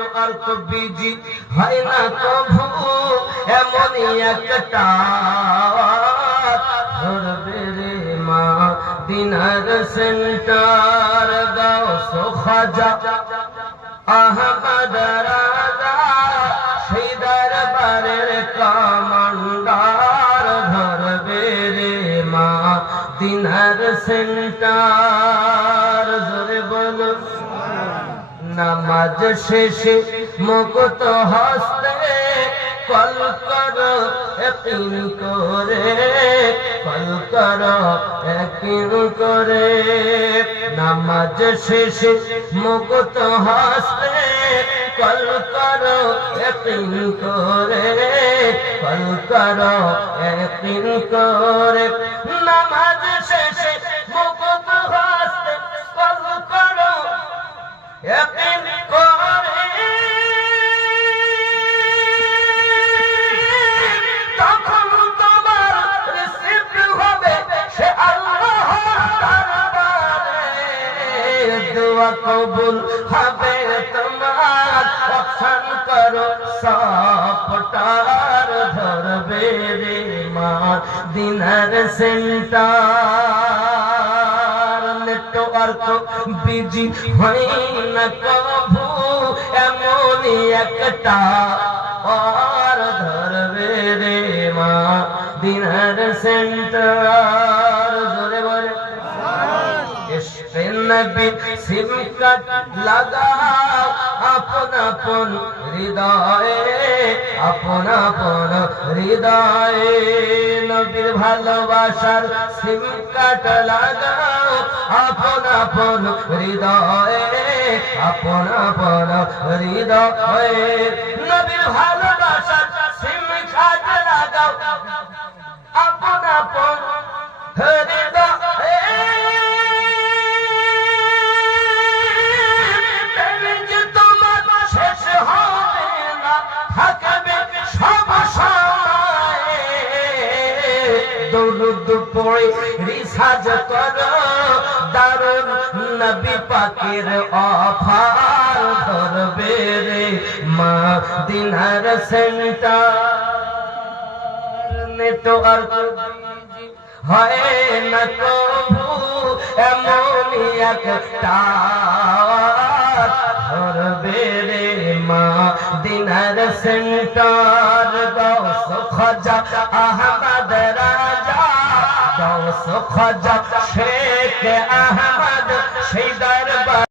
network busy হয় না কভু এমনই একটা ধরবে রে মা দিনার সেন্টার গাউস খাজা আহমদ রাজা সেই দরবারের কমান্ডার ধরবে রে মা দিনার সেন্টার জোরে বলো নামাজ শেষে মুকুত হস্তে কল করো ইয়াকিন করে কল করো ইয়াকিন করে নামাজ শেষে মুকুত হস্তে কল করো ইয়াকিন করে কল করো ইয়াকিন করে নামাজ শেষে মুকুত হস্তে কল করো ইয়াকিন করে তখন তোমার রিসিভ হবে সে আল্লাহর দরবারে দোয়া কবুল হবে তোমার অপশন করো সপটার ধরবে রে মা দিনার সেন্টার নেটওয়ার্ক বিজি হয় না কভু এমনই একটা আর ধরবে রে মা দিনার সেন্টার জোরে বলে ইশকে নবী সিম কাট লাগাও আপন আপন হৃদয়ে আপন আপন হৃদয়ে নবীর ভালোবাসার সিম কাট লাগাও আপন আপন হৃদয়ে আপন আপন হৃদয়ে নবীর ভালোবাসার সিম কাট লাগাও আপন আপন হৃদয়ে দরুদ পড়ে রিসাজ করো দারুন নবী পাকের অফার ধরবে রে মা দিনার সেন্টার নেটওয়ার্ক হয় না কভু এমনই একটা ধরবে রে মা দিনার সেন্টার গাউস খাজা আহমদ রাজা গাউস খাজা শেখ আহমদ সেই দরবার